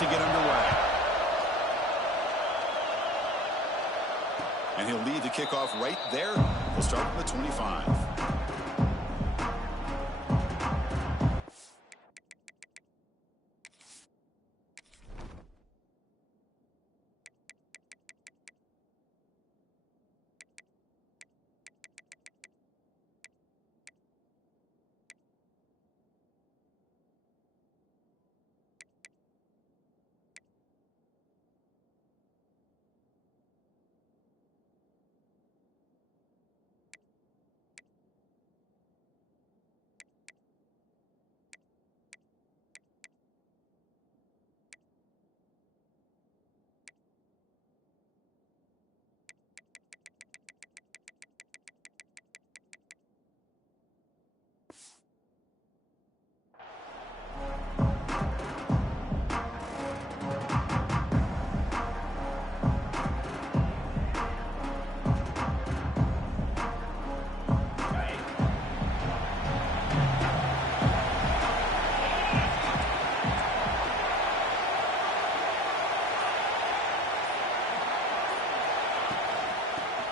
to get underway. And he'll lead the kickoff right there. We'll start from the 25.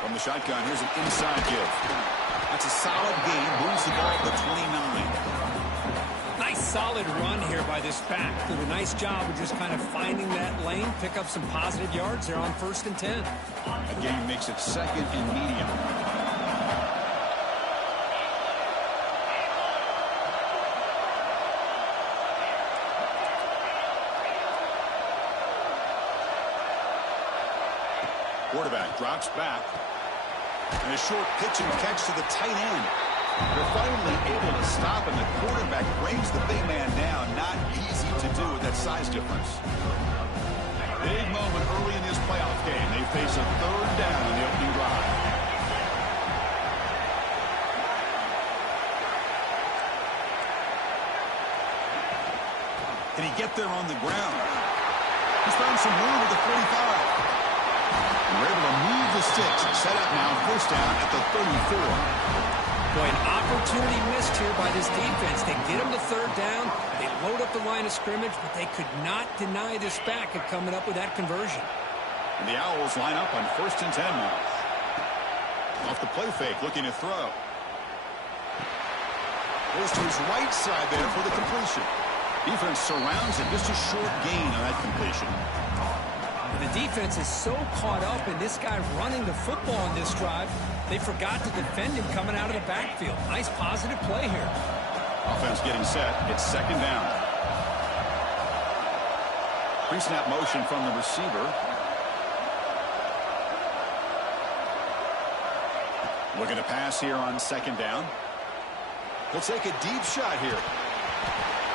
From the shotgun, here's an inside give. That's a solid gain. Moves the ball to 29. Nice solid run here by this back. Did a nice job of just kind of finding that lane, pick up some positive yards there on 1st and 10. That gain makes it 2nd and medium. Quarterback drops back. And a short pitch and catch to the tight end. They're finally able to stop, and the quarterback brings the big man down. Not easy to do with that size difference. Big moment early in this playoff game. They face a 3rd down in the opening drive. Can he get there on the ground? He's found some room at the 45. And we're able to move the sticks. Set up now, 1st down at the 34. Boy, an opportunity missed here by this defense. They get him to 3rd down. They load up the line of scrimmage, but they could not deny this back of coming up with that conversion. And the Owls line up on 1st and 10 now. Off the play fake, looking to throw. Goes to his right side there for the completion. Defense surrounds it. Just a short gain on that completion. And the defense is so caught up in this guy running the football on this drive, they forgot to defend him coming out of the backfield. Nice positive play here. Offense getting set. It's 2nd down. Pre-snap motion from the receiver. Looking to pass here on 2nd down. He'll take a deep shot here.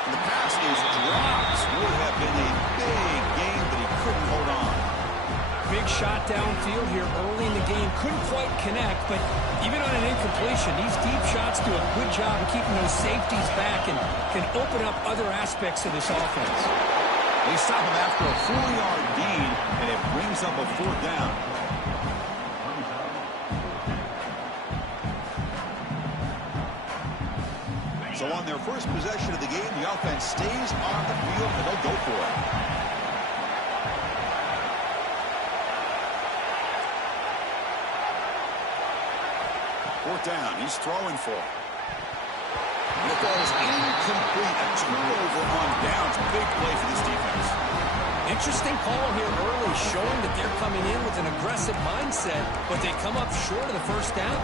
And the pass is dropped. Would have been a big gain, but he couldn't hold on. Big shot downfield here early in the game. Couldn't quite connect, but even on an incompletion, these deep shots do a good job of keeping those safeties back and can open up other aspects of this offense. They stop him after a 4-yard gain, and it brings up a 4th down. So on their first possession of the game, the offense stays on the field, and they'll go for it. Fourth down, he's throwing for it. And the ball is incomplete. A turnover on downs. Big play for this defense. Interesting call here early, showing that they're coming in with an aggressive mindset, but they come up short of the 1st down.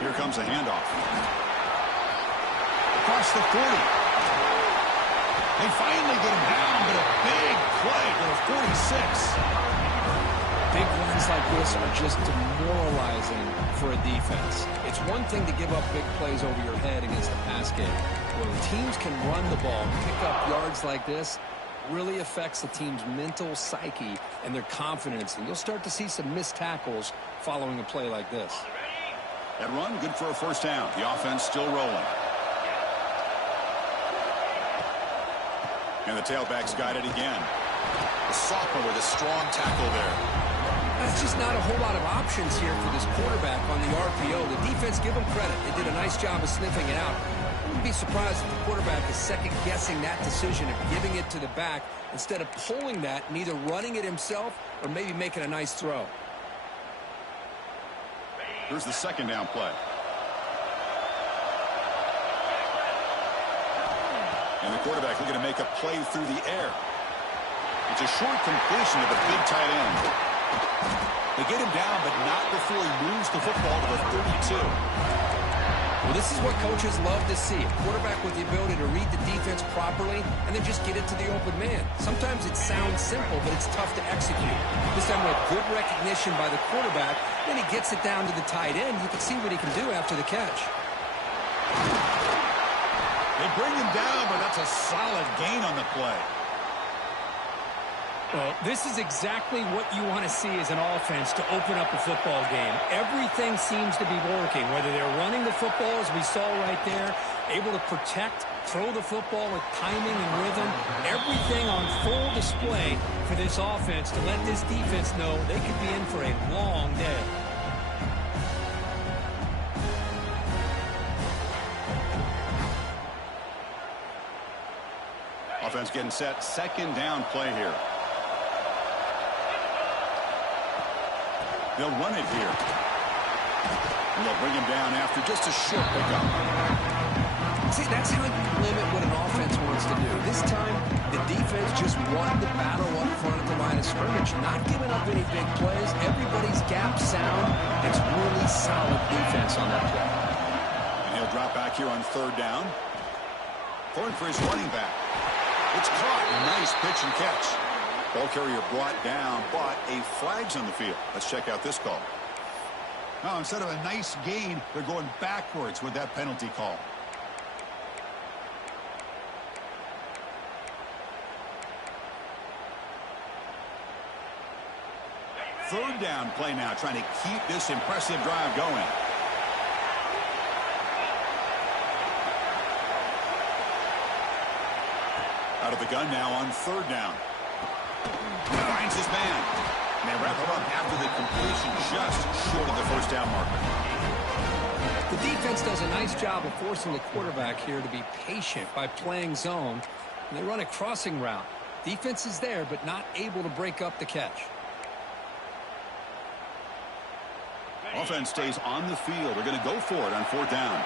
Here comes a handoff. Across the 40. They finally get him down, but a big play to the 46. Big runs like this are just demoralizing for a defense. It's one thing to give up big plays over your head against the pass game. When teams can run the ball, pick up yards like this, really affects the team's mental psyche and their confidence. And you'll start to see some missed tackles following a play like this. That run, good for a 1st down. The offense still rolling. And the tailback's got it again. The sophomore with a strong tackle there. That's just not a whole lot of options here for this quarterback on the RPO. The defense, give them credit. They did a nice job of sniffing it out. I wouldn't be surprised if the quarterback is second-guessing that decision of giving it to the back instead of pulling that and either running it himself or maybe making a nice throw. Here's the second down play. And the quarterback looking to make a play through the air. It's a short completion to the big tight end. They get him down, but not before he moves the football to the 32. Well, this is what coaches love to see. A quarterback with the ability to read the defense properly and then just get it to the open man. Sometimes it sounds simple, but it's tough to execute. This time with good recognition by the quarterback, then he gets it down to the tight end. You can see what he can do after the catch. They bring him down, but that's a solid gain on the play. Well, this is exactly what you want to see as an offense to open up a football game. Everything seems to be working, whether they're running the football, as we saw right there, able to protect, throw the football with timing and rhythm. Everything on full display for this offense to let this defense know they could be in for a long day. Offense getting set. Second down play here. They'll run it here. And they'll bring him down after just a short pickup. See, that's how you limit what an offense wants to do. This time, the defense just won the battle up front at the line of scrimmage, not giving up any big plays. Everybody's gap sound. It's really solid defense on that play. And he'll drop back here on third down. Throwing for his running back. It's caught. Nice pitch and catch. Ball carrier brought down, but a flag's on the field. Let's check out this call. Now, instead of a nice gain, they're going backwards with that penalty call. Third down play now, trying to keep this impressive drive going. Out of the gun now on third down. Finds his man. And they wrap it up after the completion just short of the first down marker. The defense does a nice job of forcing the quarterback here to be patient by playing zone. And they run a crossing route. Defense is there, but not able to break up the catch. Offense stays on the field. They're going to go for it on fourth down.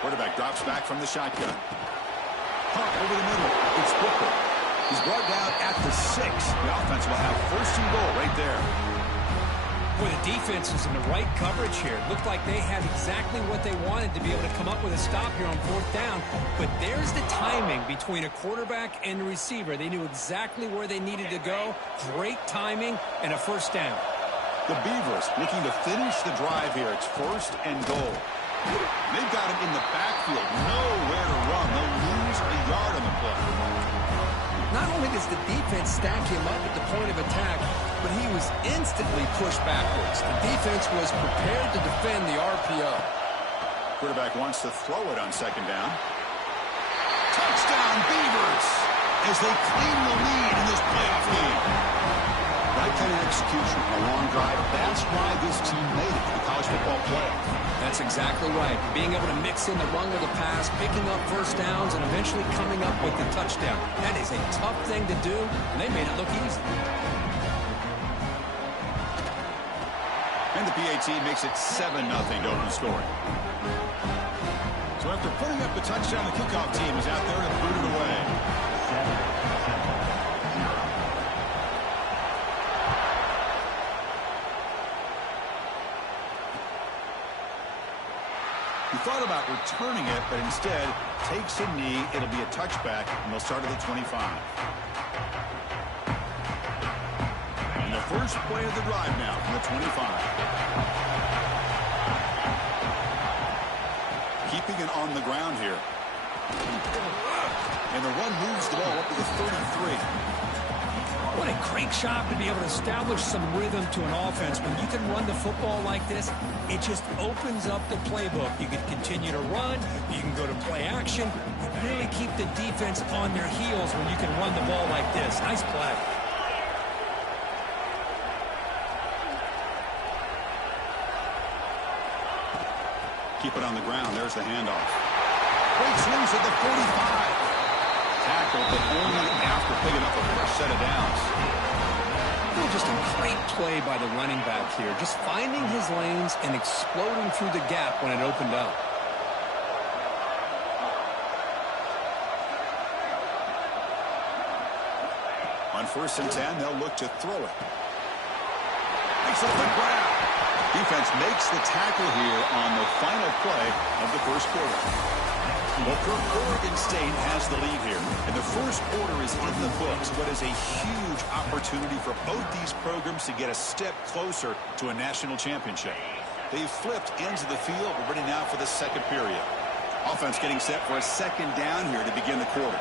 Quarterback drops back from the shotgun. Pump over the middle. It's Booker. He's brought down at the 6. The offense will have first and goal right there. Boy, the defense is in the right coverage here. It looked like they had exactly what they wanted to be able to come up with a stop here on fourth down. But there's the timing between a quarterback and a receiver. They knew exactly where they needed to go. Great timing and a first down. The Beavers looking to finish the drive here. It's first and goal. They've got him in the backfield. Nowhere to run. They'll lose a yard on the play. Not only does the defense stack him up at the point of attack, but he was instantly pushed backwards. The defense was prepared to defend the RPO. Quarterback wants to throw it on second down. Touchdown, Beavers, as they claim the lead in this playoff game. Right kind of execution, a long drive. That's why this team made it to the college football playoff. That's exactly right. Being able to mix in the run with the pass, picking up first downs, and eventually coming up with the touchdown. That is a tough thing to do, and they made it look easy. And the PAT makes it 7-0 to open scoring. So after putting up the touchdown, the kickoff team is out there to boot it away. He thought about returning it, but instead takes a knee. It'll be a touchback, and they'll start at the 25. And the first play of the drive now from the 25. Keeping it on the ground here. And the run moves the ball up to the 33. What a great job to be able to establish some rhythm to an offense. When you can run the football like this, it just opens up the playbook. You can continue to run. You can go to play action. Really keep the defense on their heels when you can run the ball like this. Nice play. Keep it on the ground. There's the handoff. Breaks loose at the 45. Tackle, but only after picking up a fresh set of downs. Just a great play by the running back here. Just finding his lanes and exploding through the gap when it opened up. On 1st and 10, they'll look to throw it. Makes up the grab. Defense makes the tackle here on the final play of the first quarter. Well, Oregon State has the lead here, and the first quarter is in the books, but is a huge opportunity for both these programs to get a step closer to a national championship. They've flipped ends of the field. We're ready now for the second period. Offense getting set for a second down here to begin the quarter.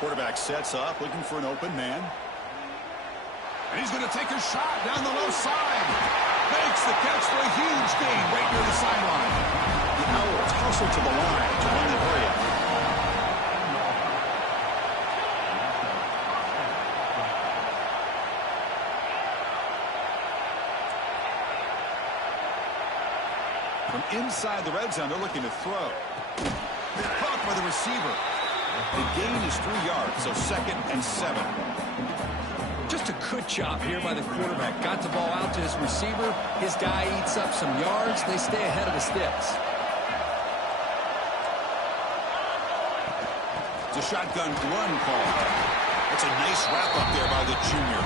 Quarterback sets up, looking for an open man. And he's going to take a shot down the low side. Makes the catch for a huge gain right near the sideline. The Owls hustle to the line to run the area. From inside the red zone, they're looking to throw. Caught by the receiver. The gain is 3 yards, so 2nd and 7. Just a good job here by the quarterback. Got the ball out to his receiver. His guy eats up some yards. They stay ahead of the sticks. It's a shotgun run call. It's a nice wrap up there by the junior.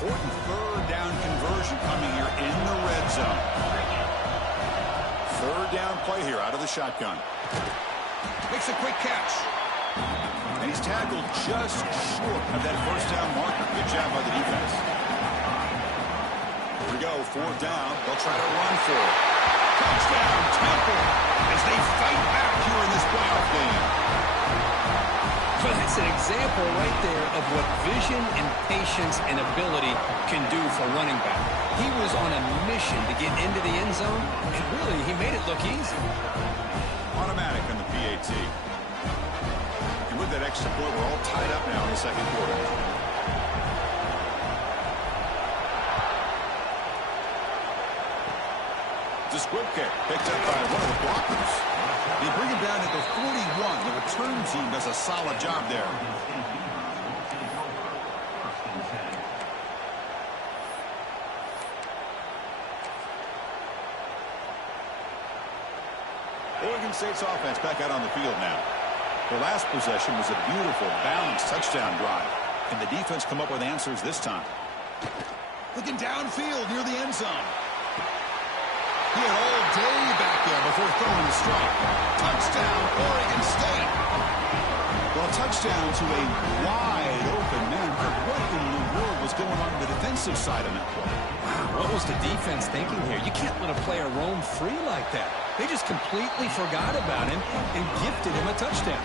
Important 3rd down conversion coming here in the red zone. 3rd down play here out of the shotgun. Makes a quick catch. And he's tackled just short of that 1st down marker. Good job by the defense. Here we go, 4th down. They'll try to run for it. Touchdown, Temple, as they fight back here in this playoff game. But it's an example right there of what vision and patience and ability can do for running back. He was on a mission to get into the end zone, and really, he made it look easy. Automatic on the PAT. And with that extra point, we're all tied up now in the second quarter. The squib kick picked up by one of the blockers. They bring him down at the 41. The return team does a solid job there. Oregon State's offense back out on the field now. Their last possession was a beautiful, balanced touchdown drive. Can the defense come up with answers this time? Looking downfield near the end zone. He had all day back there before throwing the strike. Touchdown, Oregon State. Well, a touchdown to a wide open man. What in the world was going on the defensive side of that play? What was the defense thinking here? You can't let a player roam free like that. They just completely forgot about him and gifted him a touchdown.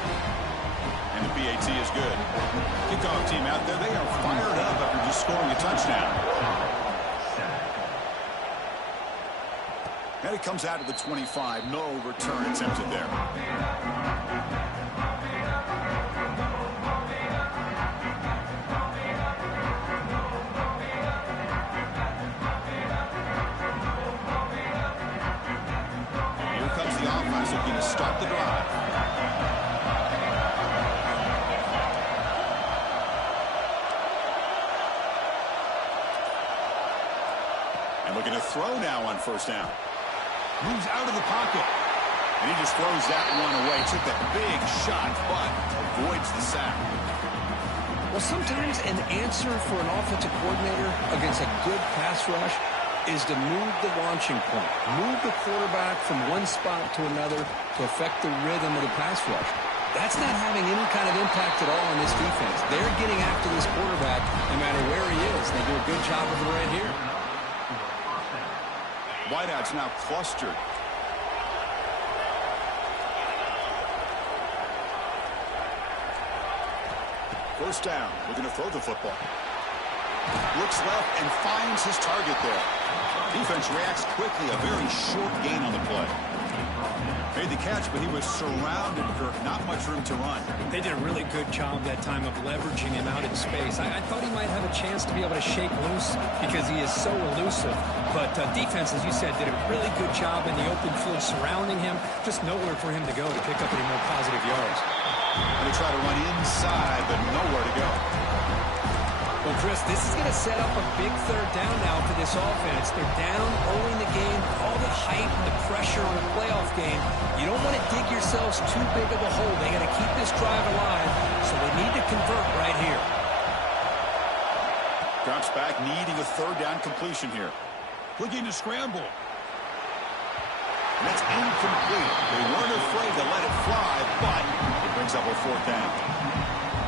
And the PAT is good. Kickoff team out there, they are fired up after just scoring a touchdown. And it comes out of the 25. No return attempted there. Here comes the offense looking to start the drive. And looking to throw now on 1st down. Moves out of the pocket. And he just throws that one away. Took that big shot, but avoids the sack. Well, sometimes an answer for an offensive coordinator against a good pass rush is to move the launching point. Move the quarterback from one spot to another to affect the rhythm of the pass rush. That's not having any kind of impact at all on this defense. They're getting after this quarterback no matter where he is. They do a good job of it right here. Wideouts now clustered. First down. We're going to throw the football. Looks left and finds his target there. Defense reacts quickly. A very short gain on the play. Made the catch, but he was surrounded, Kirk. Not much room to run. They did a really good job that time of leveraging him out in space. I thought he might have a chance to be able to shake loose because he is so elusive. But defense, as you said, did a really good job in the open field surrounding him. Just nowhere for him to go to pick up any more positive yards. And they try to run inside, but nowhere to go. Well, Chris, this is going to set up a big third down now for this offense. They're down early in the game, all the hype and the pressure on a playoff game. You don't want to dig yourselves too big of a hole. They got to keep this drive alive, so they need to convert right here. Drops back, needing a third down completion here. Looking to scramble. And that's incomplete. They weren't afraid to let it fly, but it brings up a fourth down.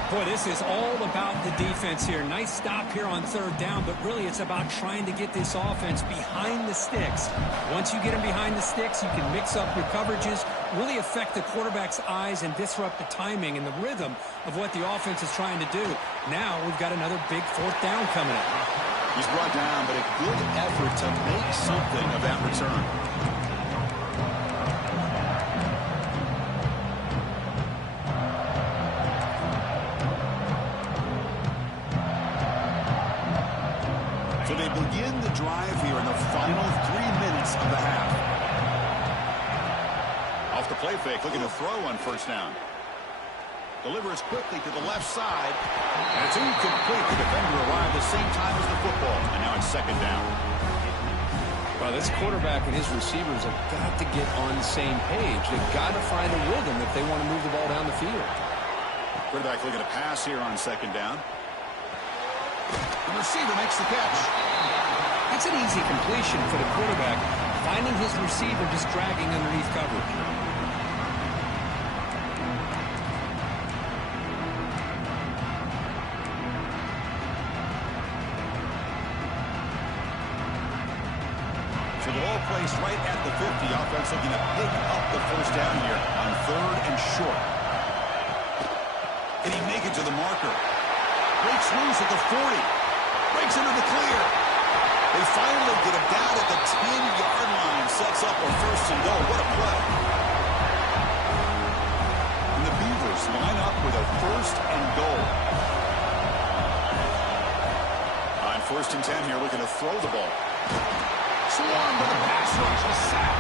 Boy, this is all about the defense here. Nice stop here on third down, but really it's about trying to get this offense behind the sticks. Once you get them behind the sticks, you can mix up your coverages, really affect the quarterback's eyes and disrupt the timing and the rhythm of what the offense is trying to do. Now we've got another big fourth down coming up. He's brought down, but a good effort to make something of that return. So they begin the drive here in the final 3 minutes of the half. Off the play fake, looking to throw on first down. Delivers quickly to the left side. And it's incomplete. The defender arrived the same time as the football. And now it's second down. Well, this quarterback and his receivers have got to get on the same page. They've got to find a rhythm if they want to move the ball down the field. Quarterback looking to pass here on second down. The receiver makes the catch. That's an easy completion for the quarterback, finding his receiver just dragging underneath coverage. So the ball placed right at the 50. Offense looking to pick up the first down here on third and short. Can he make it to the marker? Breaks loose at the 40. Breaks into the clear. They finally get him down at the 10-yard line. Sets up a first and goal. What a play. And the Beavers line up with a first and goal. On first and 10 here, looking to throw the ball. Swarmed with a pass rush. A sack.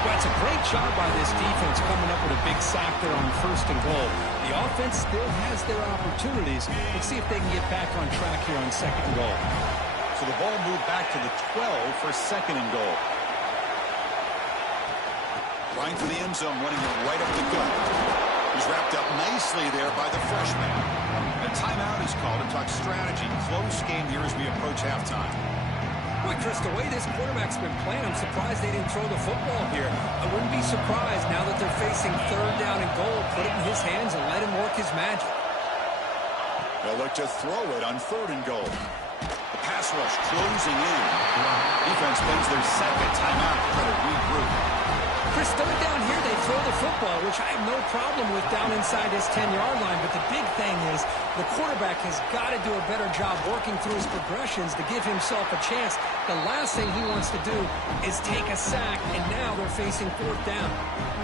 Well, it's a great job by this defense coming up with a big sack there on first and goal. The offense still has their opportunities. Let's see if they can get back on track here on second and goal. So the ball moved back to the 12 for second and goal. Line for the end zone, running it right up the gut. He's wrapped up nicely there by the freshman. A timeout is called to talk strategy. Close game here as we approach halftime. Boy, Chris, the way this quarterback's been playing, I'm surprised they didn't throw the football here. I wouldn't be surprised now that they're facing third down and goal. Put it in his hands and let him work his magic. They'll look to throw it on third and goal. The pass rush closing in. Defense spends their second timeout to try to regroup. Chris, third down here, they throw the football, which I have no problem with down inside his 10-yard line. But the big thing is the quarterback has got to do a better job working through his progressions to give himself a chance. The last thing he wants to do is take a sack, and now they're facing fourth down.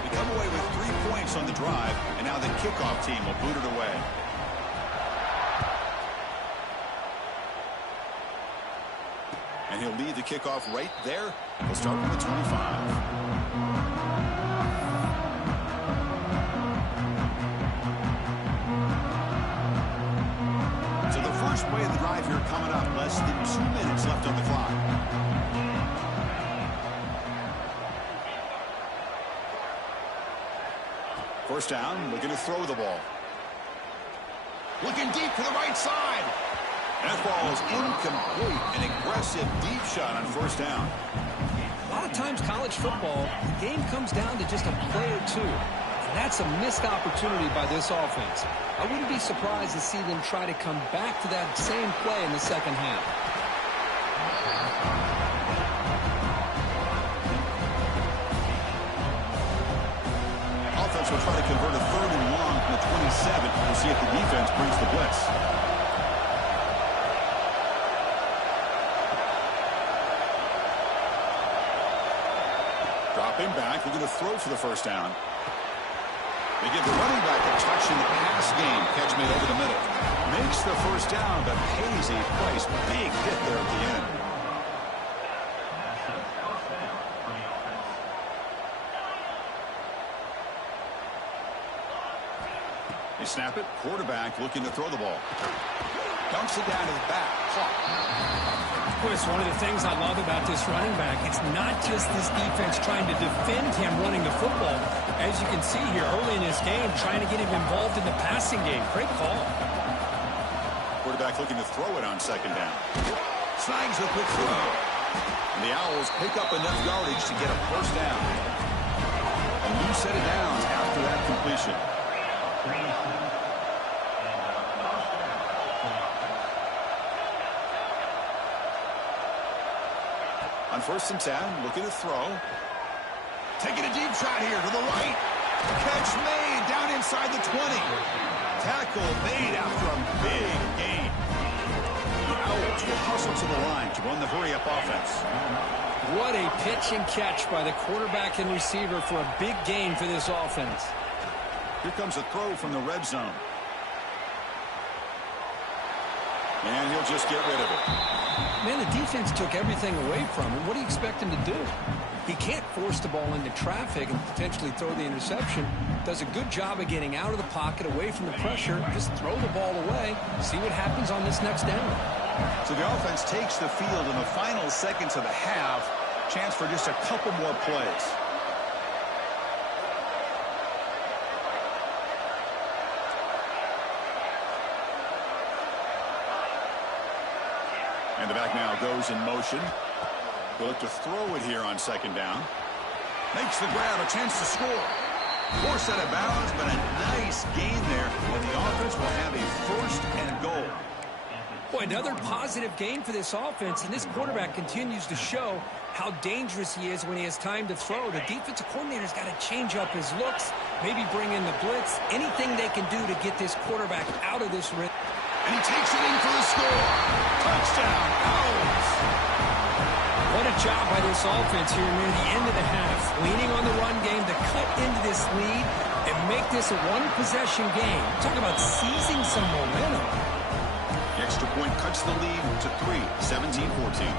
They come away with 3 points on the drive, and now the kickoff team will boot it away. And he'll lead the kickoff right there. He'll start from the 25. So the first play of the drive here coming up. Less than 2 minutes left on the clock. First down, looking to throw the ball. Looking deep to the right side. And that ball is incomplete. An aggressive deep shot on first down. A lot of times college football, the game comes down to just a play or two. And that's a missed opportunity by this offense. I wouldn't be surprised to see them try to come back to that same play in the second half. Offense will try to convert a third and long from the 27. We'll see if the defense brings the blitz. looking to throw for the first down. They give the running back a touch in the pass game. Catch made over the middle. Makes the first down, but pays a price. Big hit there at the end. They snap it. Quarterback looking to throw the ball. Dumps it down to the back. Chris, one of the things I love about this running back, it's not just this defense trying to defend him running the football. As you can see here early in this game, trying to get him involved in the passing game. Great call. Quarterback looking to throw it on second down. Snags the quick throw. And the Owls pick up enough yardage to get a first down. A new set of downs after that completion. On 1st and 10, looking to throw. Taking a deep shot here to the right. Catch made down inside the 20. Tackle made after a big gain. The Owls will hustle to the line to run the hurry-up offense. What a pitch and catch by the quarterback and receiver for a big gain for this offense. Here comes a throw from the red zone. And he'll just get rid of it. Man, the defense took everything away from him. What do you expect him to do? He can't force the ball into traffic and potentially throw the interception. Does a good job of getting out of the pocket, away from the pressure. Just throw the ball away. See what happens on this next down. So the offense takes the field in the final seconds of the half. Chance for just a couple more plays. And the back now goes in motion. He'll look to throw it here on second down. Makes the grab, a chance to score. Forced out of bounds, but a nice gain there. And the offense will have a first and goal. Boy, another positive gain for this offense, and this quarterback continues to show how dangerous he is when he has time to throw. The defensive coordinator's got to change up his looks, maybe bring in the blitz, anything they can do to get this quarterback out of this rhythm. And he takes it in for the score. Touchdown, Owls. What a job by this offense here near the end of the half. Leaning on the run game to cut into this lead and make this a one-possession game. Talk about seizing some momentum. The extra point cuts the lead to 3, 17-14.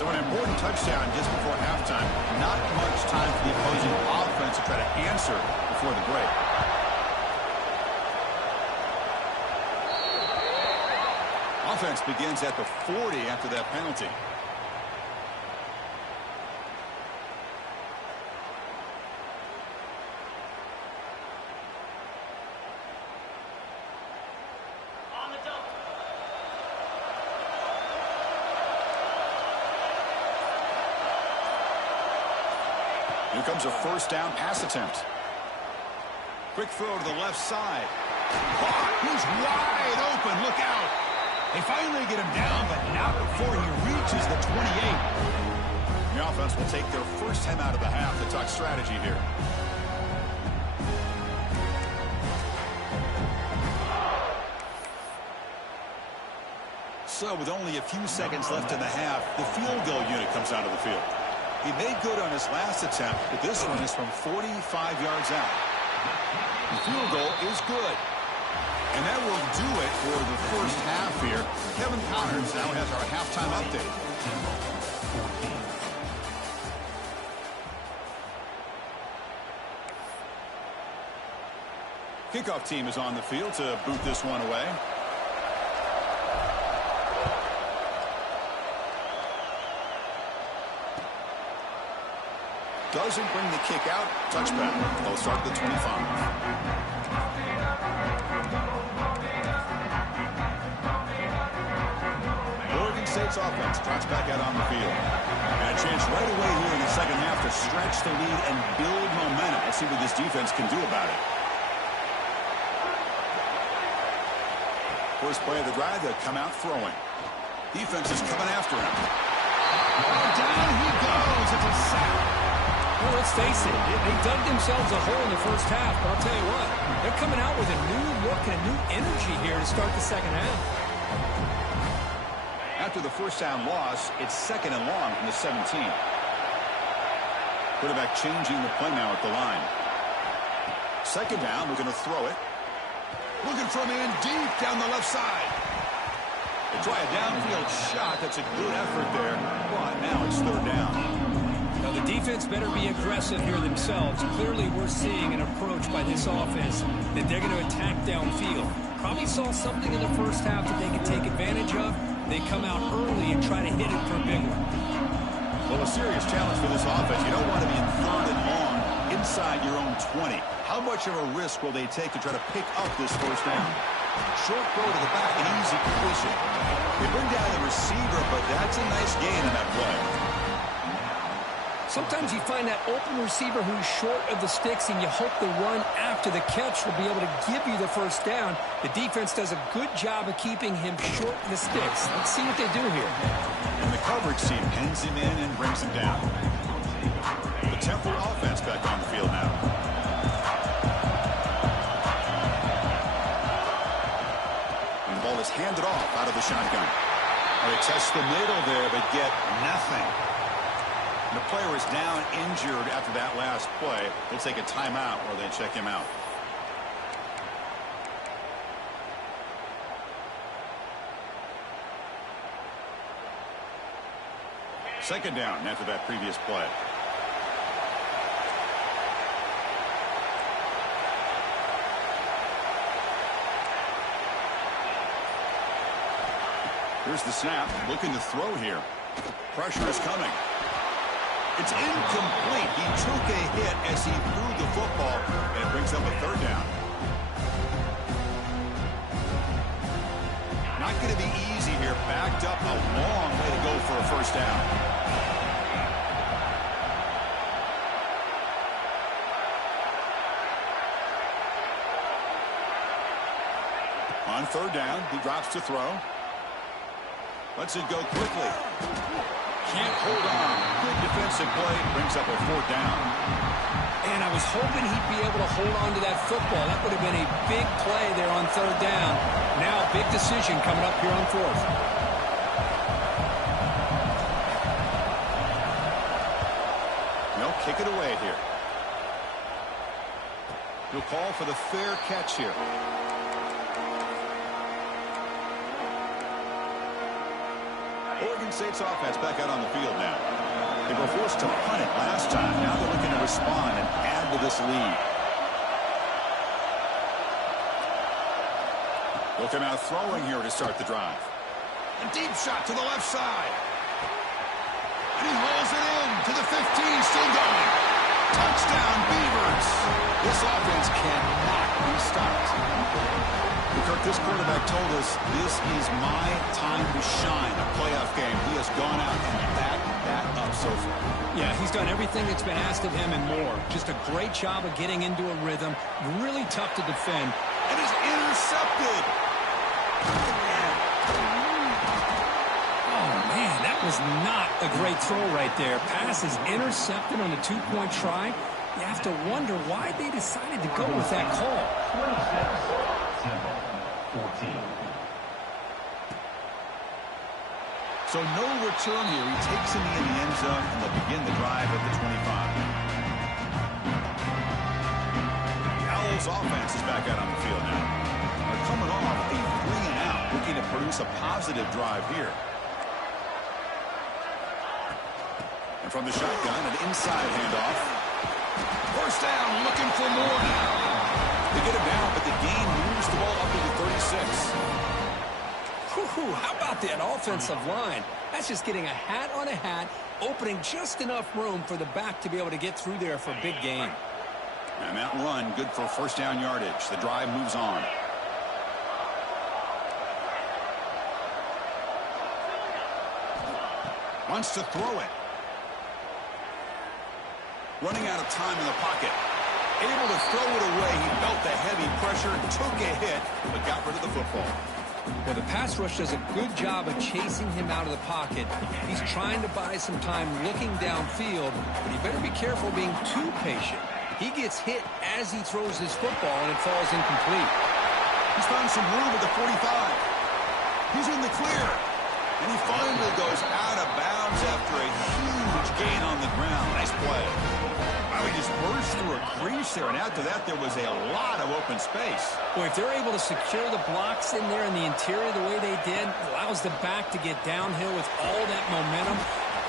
So an important touchdown just before halftime. Not much time for the opposing offense to try to answer before the break. Offense begins at the 40 after that penalty. Here comes a first down pass attempt. Quick throw to the left side. Caught. He's wide open. Look out. They finally get him down, but not before he reaches the 28. The offense will take their first time out of the half to talk strategy here. So with only a few seconds left in the half, the field goal unit comes out of the field. He made good on his last attempt, but this one is from 45 yards out. The field goal is good. And that will do it for the first half here. Kevin Connors now has our halftime update. Kickoff team is on the field to boot this one away. Doesn't bring the kick out. Touchback. They'll start the 25. State's offense trots back out on the field. And a chance right away here in the second half to stretch the lead and build momentum. Let's see what this defense can do about it. First play of the drive, they'll come out throwing. Defense is coming after him. Down he goes. It's a sack. Well, let's face it, they dug themselves a hole in the first half, but I'll tell you what, they're coming out with a new look and a new energy here to start the second half. After the first down loss, it's second and long from the 17. Quarterback changing the play now at the line. Second down, we're going to throw it. Looking from in deep down the left side. They try a downfield shot. That's a good effort there. But now it's third down. Now the defense better be aggressive here themselves. Clearly we're seeing an approach by this offense that they're going to attack downfield. Probably saw something in the first half that they could take advantage of. They come out early and try to hit it for a big one. Well, a serious challenge for this offense. You don't want to be in third and long inside your own 20. How much of a risk will they take to try to pick up this first down? Short throw to the back, an easy completion. They bring down the receiver, but that's a nice gain in that play. Sometimes you find that open receiver who's short of the sticks, and you hope the run after the catch will be able to give you the first down. The defense does a good job of keeping him short of the sticks. Let's see what they do here. And the coverage team pins him in and brings him down. The Temple offense back on the field now. And the ball is handed off out of the shotgun. They test the middle there, but get nothing. And the player is down injured after that last play. They'll take a timeout or they check him out. Second down after that previous play. Here's the snap. Looking to throw here. Pressure is coming. It's incomplete. He took a hit as he threw the football, and it brings up a third down. Not going to be easy here. Backed up a long way to go for a first down. On third down, he drops to throw. Lets it go quickly. Can't hold on. Good defensive play. Brings up a fourth down. And I was hoping he'd be able to hold on to that football. That would have been a big play there on third down. Now, big decision coming up here on fourth. No, kick it away here. He'll call for the fair catch here. Oregon State's offense back out on the field now. They were forced to punt it last time. Now they're looking to respond and add to this lead. They'll come out throwing here to start the drive. A deep shot to the left side. And he rolls it in to the 15, still going. Touchdown, Beavers. This offense cannot be stopped. Kirk, this quarterback told us this is my time to shine, a playoff game. He has gone out and backed that up so far. Yeah, he's done everything that's been asked of him and more. Just a great job of getting into a rhythm. Really tough to defend. And is intercepted. Oh, man, that was not a great throw right there. Pass is intercepted on a two-point try. You have to wonder why they decided to go with that call. 14. So no return here. He takes him in the end zone, and they'll begin the drive at the 25. Owls offense is back out on the field now. They're coming off a 3-and-out, looking to produce a positive drive here. And from the shotgun, an inside handoff. First down, looking for more now. They get him down, but the gain moves the ball up to the 36. Whew, how about that offensive line? That's just getting a hat on a hat, opening just enough room for the back to be able to get through there for a big gain. And that run, good for first down yardage. The drive moves on. Wants to throw it. Running out of time in the pocket. Able to throw it away. He felt the heavy pressure, took a hit, but got rid of the football. Well, the pass rush does a good job of chasing him out of the pocket. He's trying to buy some time looking downfield, but he better be careful being too patient. He gets hit as he throws his football, and it falls incomplete. He's found some room at the 45. He's in the clear. And he finally goes out of bounds after a huge gain on the ground. Nice play. Wow, he just burst through a crease there, and after that, there was a lot of open space. Boy, if they're able to secure the blocks in there in the interior the way they did, it allows the back to get downhill with all that momentum.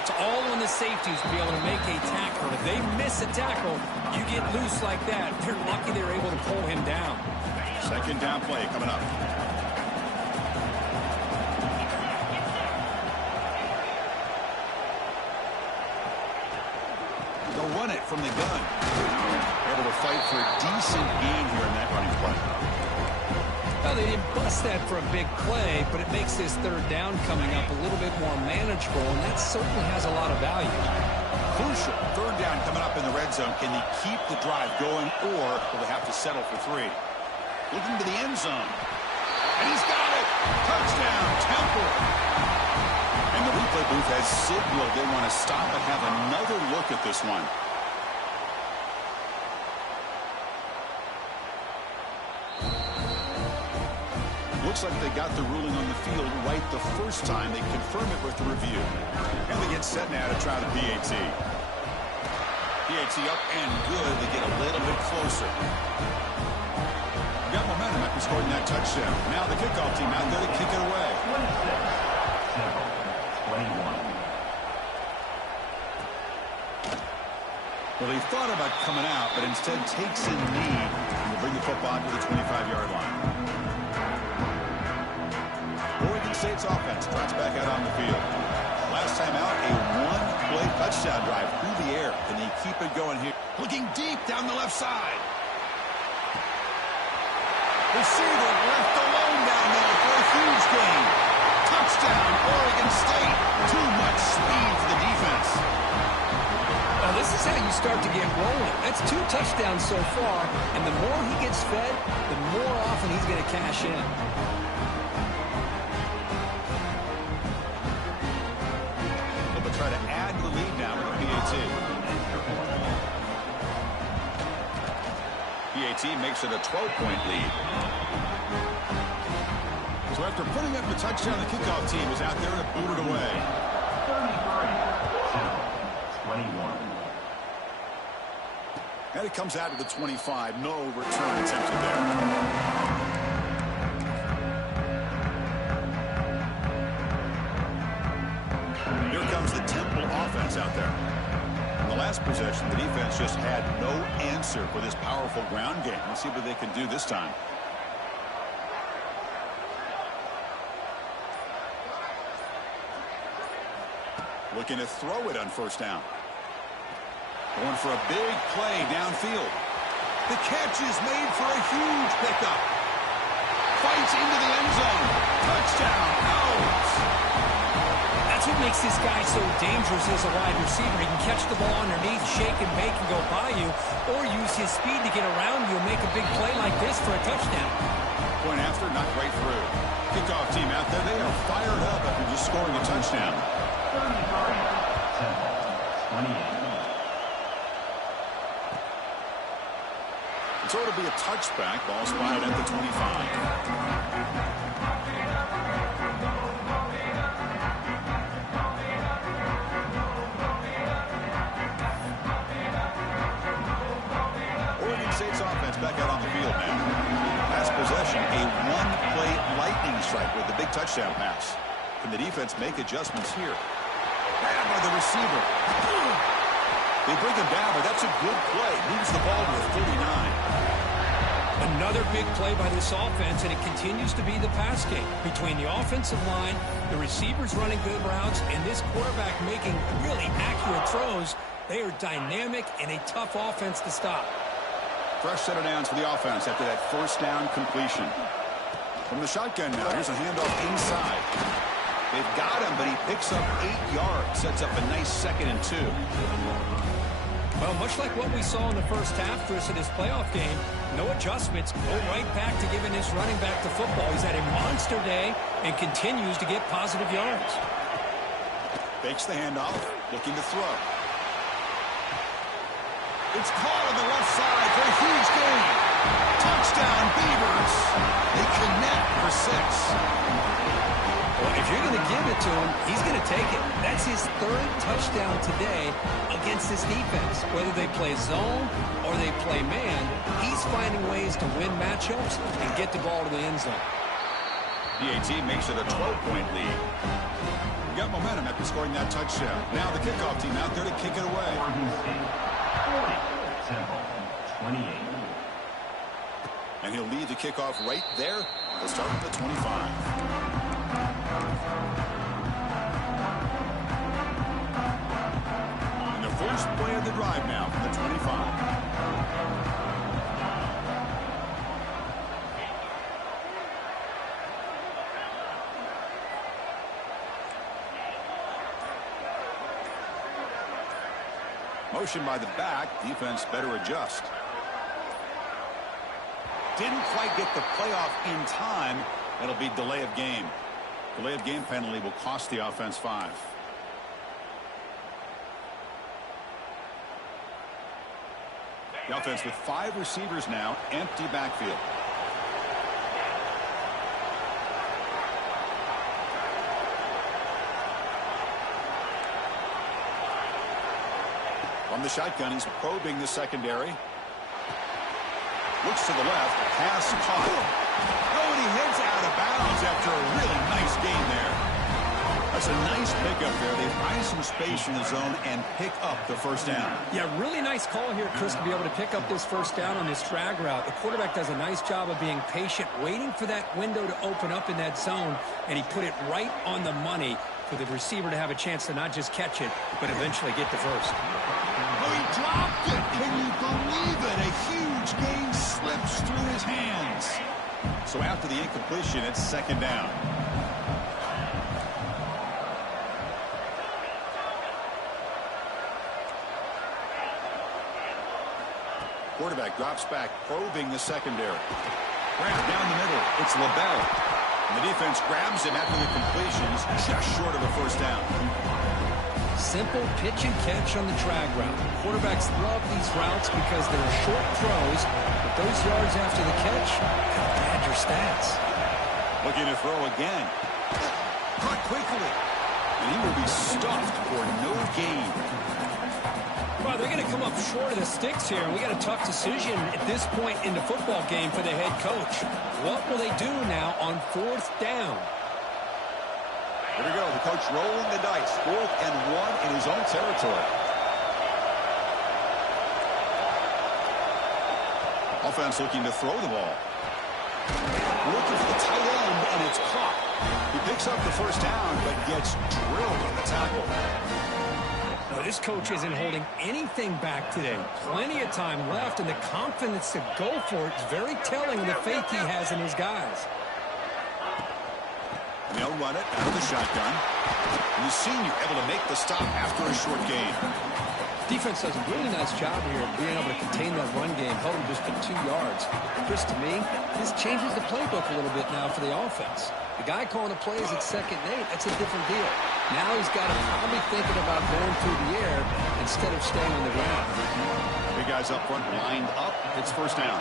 It's all on the safeties to be able to make a tackle. If they miss a tackle, you get loose like that. They're lucky they're able to pull him down. Second down play coming up. They'll run it from the gun. Able to fight for a decent gain here in that running play. Well, they didn't bust that for a big play, but it makes this third down coming up a little bit more manageable, and that certainly has a lot of value. Crucial. Third down coming up in the red zone. Can they keep the drive going, or will they have to settle for 3? Looking to the end zone. And he's got it. Touchdown, Temple. And the replay booth has signaled they want to stop and have another look at this one. Looks like they got the ruling on the field right the first time. They confirm it with the review. And they get set now to try the PAT. PAT up and good. They get a little bit closer. Got momentum after scoring that touchdown. Now the kickoff team out there to kick it away. 21. Well, he thought about coming out, but instead takes a knee and will bring the football to the 25-yard line. Oregon State's offense drops back out on the field. Last time out, a one-play touchdown drive through the air. Can they keep it going here? Looking deep down the left side. Receiver left alone down there for a huge gain. Touchdown, Oregon State. Too much speed for the defense. Well, this is how you start to get rolling. That's 2 touchdowns so far, and the more he gets fed, the more often he's going to cash in. They'll try to add to the lead now with the PAT. PAT makes it a 12-point lead. So after putting up the touchdown, the kickoff team is out there to boot it away. 21. And it comes out to the 25. No return attempted there. Here comes the Temple offense out there. In the last possession, the defense just had no answer for this powerful ground game. Let's see what they can do this time. Looking to throw it on first down. Going for a big play downfield. The catch is made for a huge pickup. Fights into the end zone. Touchdown. Out. That's what makes this guy so dangerous as a wide receiver. He can catch the ball underneath, shake and bake and go by you, or use his speed to get around you and make a big play like this for a touchdown. Point after, knocked right through. Kickoff team out there. They are fired up after just scoring a touchdown. 28. So it'll be a touchback. Ball spotted at the 25. Oregon State's offense back out on the field now. Last possession, a one-play lightning strike with the big touchdown pass. Can the defense make adjustments here? Grabbed by the receiver. They bring him down, but that's a good play. Moves the ball to the 49. Another big play by this offense, and it continues to be the pass game. Between the offensive line, the receivers running good routes, and this quarterback making really accurate throws, they are dynamic and a tough offense to stop. Fresh set of downs for the offense after that first down completion. From the shotgun now, here's a handoff inside. They've got him, but he picks up 8 yards. Sets up a nice 2nd and 2. Well, much like what we saw in the first half, Chris, in his playoff game, no adjustments, go right back to giving this running back the football. He's had a monster day and continues to get positive yards. Fakes the handoff, looking to throw. It's caught on the left side for a huge gain. Touchdown, Beavers. They connect for 6. Well, if you're going to give it to him, he's going to take it. That's his third touchdown today against this defense. Whether they play zone or they play man, he's finding ways to win matchups and get the ball to the end zone. The team makes it a 12-point lead. We got momentum after scoring that touchdown. Now the kickoff team out there to kick it away. 28. And he'll lead the kickoff right there. They'll start at the 25. And the first play of the drive now from the 25. Motion by the back. Defense better adjust. Didn't quite get the playoff in time. That'll be delay of game. Delay of game penalty will cost the offense 5. The offense with 5 receivers now. Empty backfield. From the shotgun, he's probing the secondary. Looks to the left. Pass caught. Oh, and he heads out of bounds after a really nice gain there. That's a nice pickup there. They find some space in the zone and pick up the first down. Yeah, really nice call here, Chris, to be able to pick up this first down on this drag route. The quarterback does a nice job of being patient, waiting for that window to open up in that zone, and he put it right on the money for the receiver to have a chance to not just catch it, but eventually get the first. Oh, he dropped it. Can you believe it? A huge gain slips through his hands. So after the incompletion, it's second down. Quarterback drops back, probing the secondary. Grab down the middle. It's LaBelle. And the defense grabs him after the completions, just short of a first down. Simple pitch and catch on the drag route. Quarterbacks love these routes because they're short throws, but those yards after the catch can pad your stats. Looking to throw again. Caught quickly. And he will be stuffed for no gain. Well, they're going to come up short of the sticks here, and we got a tough decision at this point in the football game for the head coach. What will they do now on fourth down? Here we go. The coach rolling the dice. 4th and 1 in his own territory. Offense looking to throw the ball. Looking for the tight end, and it's caught. He picks up the first down, but gets drilled on the tackle. Now, this coach isn't holding anything back today. Plenty of time left, and the confidence to go for it is very telling of the faith he has in his guys. And they'll run it out of the shotgun. And the senior able to make the stop after a short gain. Defense does a really nice job here of being able to contain that run game, held him just to 2 yards. Chris, to me, this changes the playbook a little bit now for the offense. The guy calling the plays at 2nd and 8, that's a different deal. Now he's got to probably thinking about going through the air instead of staying on the ground. Big guys up front lined up. It's first down.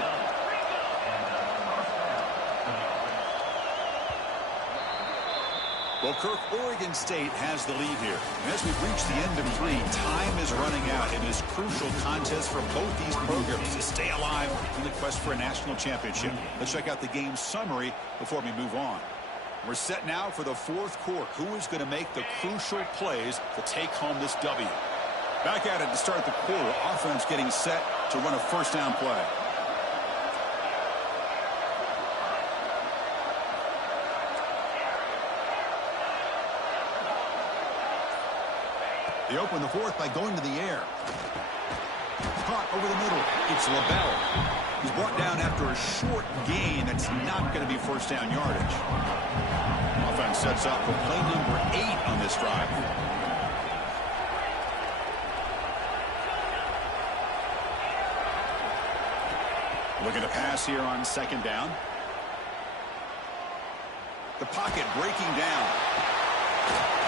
Well, Kirk, Oregon State has the lead here. And as we've reached the end of 3, time is running out in this crucial contest for both these programs to stay alive in the quest for a national championship. Let's check out the game summary before we move on. We're set now for the 4th quarter. Who is going to make the crucial plays to take home this W? Back at it to start the quarter. Offense getting set to run a first down play. They open the 4th by going to the air. Caught over the middle. It's LaBelle. He's brought down after a short gain. That's not going to be first down yardage. Offense sets up for play number 8 on this drive. Looking to pass here on 2nd down. The pocket breaking down.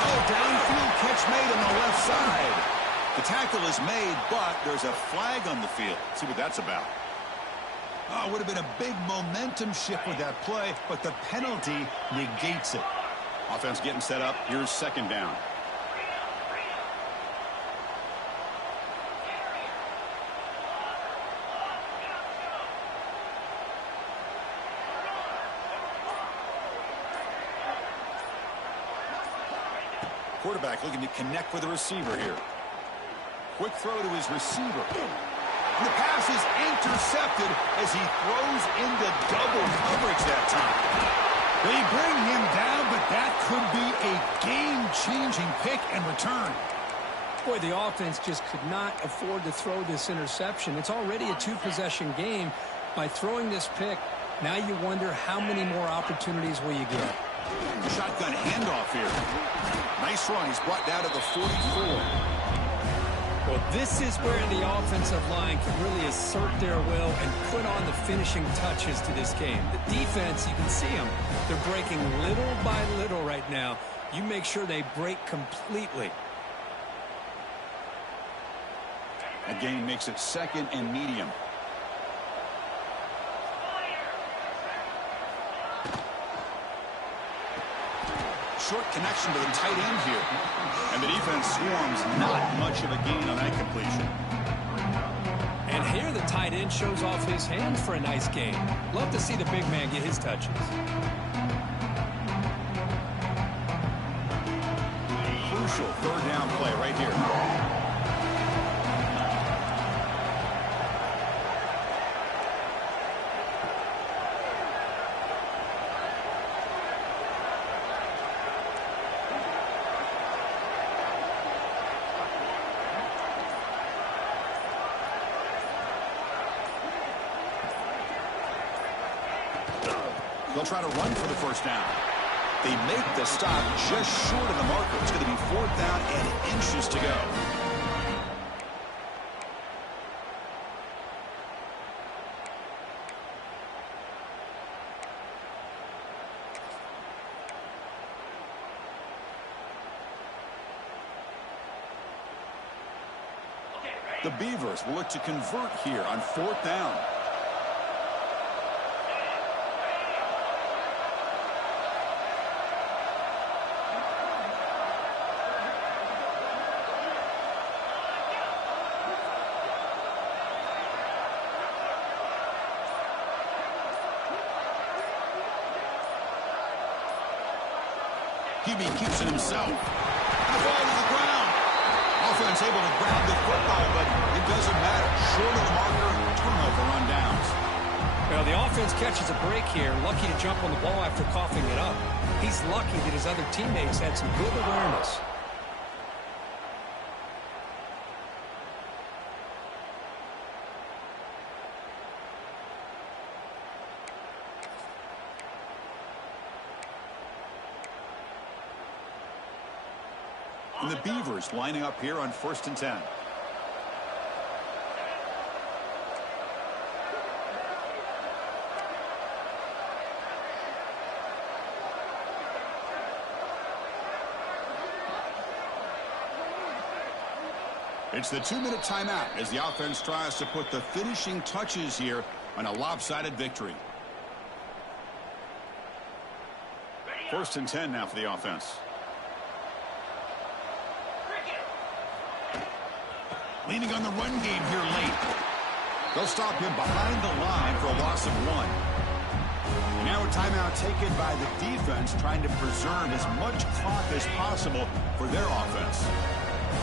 Oh, downfield catch made on the left side. The tackle is made, but there's a flag on the field. Let's see what that's about. Oh, it would have been a big momentum shift with that play, but the penalty negates it. Offense getting set up. Here's second down. Quarterback looking to connect with the receiver here. Quick throw to his receiver. And the pass is intercepted as he throws into double coverage that time. They bring him down, but that could be a game-changing pick and return. Boy, the offense just could not afford to throw this interception. It's already a two-possession game. By throwing this pick, now you wonder how many more opportunities will you get. Shotgun handoff here. Nice run. He's brought down to the 44. Well, this is where the offensive line can really assert their will and put on the finishing touches to this game. The defense, you can see them. They're breaking little by little right now. You make sure they break completely. That gain makes it second and medium. Short connection to the tight end here. And the defense swarms. Not much of a gain on that completion. And here the tight end shows off his hands for a nice gain. Love to see the big man get his touches. Crucial third down play right here. They'll try to run for the first down. They make the stop just short of the marker. It's going to be fourth down and inches to go. The Beavers will look to convert here on fourth down. QB keeps it himself. And the ball to the ground. Offense able to grab the football, but it doesn't matter. Short of the marker, turnover on downs. Well, the offense catches a break here. Lucky to jump on the ball after coughing it up. He's lucky that his other teammates had some good awareness. And the Beavers lining up here on 1st and 10. It's the 2-minute timeout as the offense tries to put the finishing touches here on a lopsided victory. 1st and 10 now for the offense. Leaning on the run game here late. They'll stop him behind the line for a loss of 1. And now a timeout taken by the defense, trying to preserve as much clock as possible for their offense.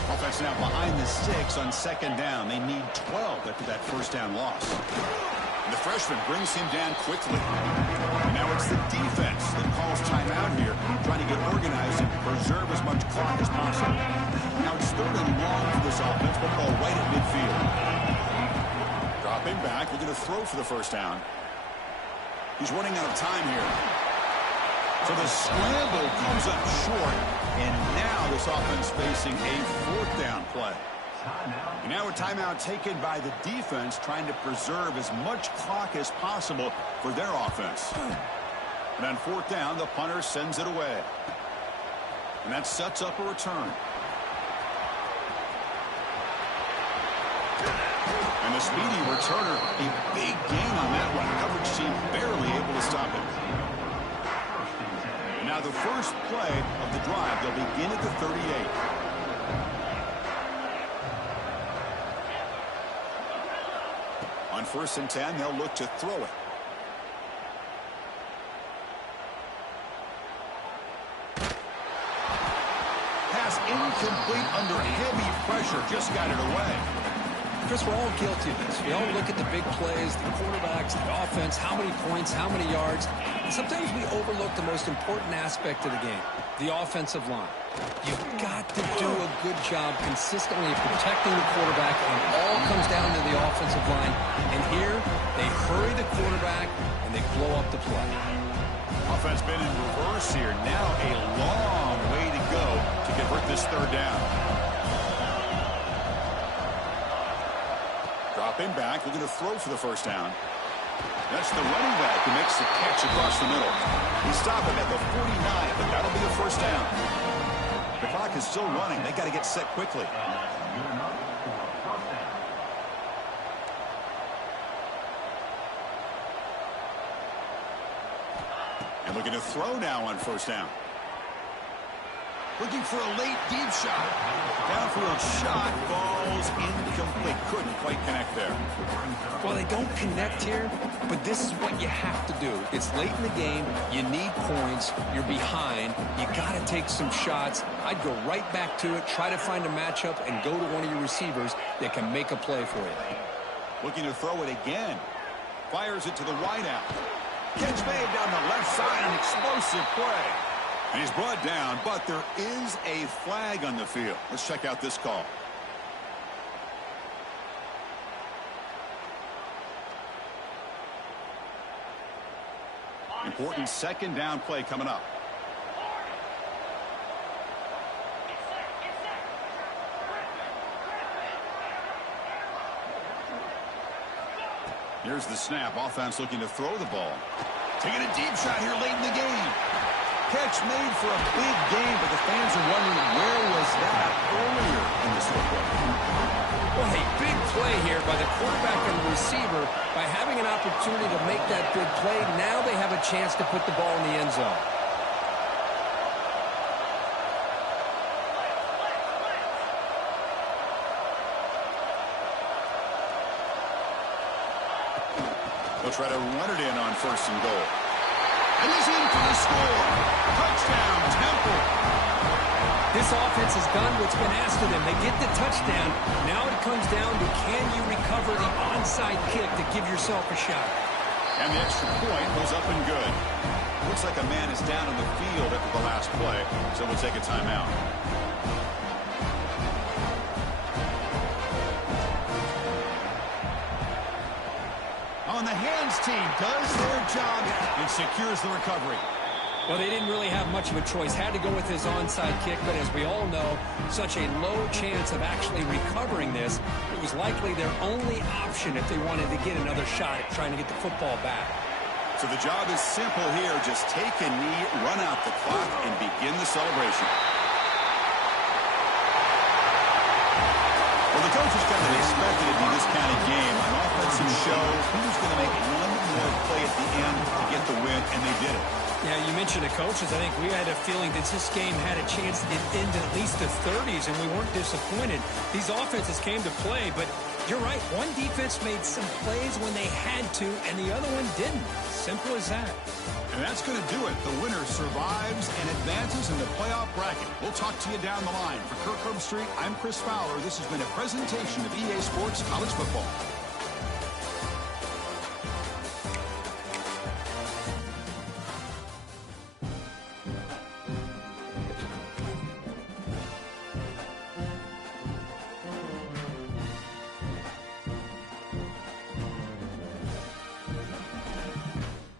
Offense now behind the 6 on 2nd down. They need 12 after that first down loss. And the freshman brings him down quickly. And now it's the defense that calls timeout here, trying to get organized and preserve as much clock as possible. Now it's 3rd and long for this offense, but ball right at midfield. Dropping back, looking to throw for the first down. He's running out of time here. So the scramble comes up short, and now this offense facing a 4th down play. And now a timeout taken by the defense, trying to preserve as much clock as possible for their offense. And on 4th down, the punter sends it away. And that sets up a return. And the speedy returner, a big gain on that one. Coverage team barely able to stop it. And now Now the first play of the drive, they'll begin at the 38. On 1st and 10, they'll look to throw it. Pass incomplete under heavy pressure. Just got it away. Chris, we're all guilty of this. We all look at the big plays, the quarterbacks, the offense, how many points, how many yards. And sometimes we overlook the most important aspect of the game, the offensive line. You've got to do a good job consistently of protecting the quarterback, and it all comes down to the offensive line. And here, they hurry the quarterback, and they blow up the play. Offense been in reverse here. Now a long way to go to convert this 3rd down. Dropping back, looking to throw for the 1st down. That's the running back who makes the catch across the middle. He stopped him at the 49, but that'll be a 1st down. The clock is still running. They got to get set quickly. And looking to throw now on 1st down. Looking for a late deep shot. Downfield shot falls incomplete. Couldn't quite connect there. Well, they don't connect here, but this is what you have to do. It's late in the game. You need points. You're behind. You got to take some shots. I'd go right back to it, try to find a matchup, and go to one of your receivers that can make a play for you. Looking to throw it again. Fires it to the wideout. Catch made down the left side. An explosive play. And he's brought down, but there is a flag on the field. Let's check out this call. Important 2nd down play coming up. Here's the snap. Offense looking to throw the ball. Taking a deep shot here late in the game. Catch made for a big game, but the fans are wondering where was that earlier in this football game. Well, a big play here by the quarterback and the receiver. By having an opportunity to make that big play, now they have a chance to put the ball in the end zone. They'll try to run it in on 1st and goal. And he's in for the score. Touchdown, Temple. This offense has done what's been asked of them. They get the touchdown. Now it comes down to can you recover the onside kick to give yourself a shot. And the extra point goes up and good. Looks like a man is down in the field after the last play, so we'll take a timeout. On the hands team does their job and secures the recovery. Well, they didn't really have much of a choice. Had to go with his onside kick, but as we all know, such a low chance of actually recovering this. It was likely their only option if they wanted to get another shot at trying to get the football back. So the job is simple here. Just take a knee, run out the clock, and begin the celebration. Well, the coaches kind of expected it to be this kind of game. An offensive show. Who's going to make one more play at the end to get the win, and they did it. Yeah, you mentioned the coaches. I think we had a feeling that this game had a chance to get into at least the 30s, and we weren't disappointed. These offenses came to play, but you're right. One defense made some plays when they had to, and the other one didn't. Simple as that. And that's going to do it. The winner survives and advances in the playoff bracket. We'll talk to you down the line. For Kirk Herbstreit, I'm Chris Fowler. This has been a presentation of EA Sports College Football.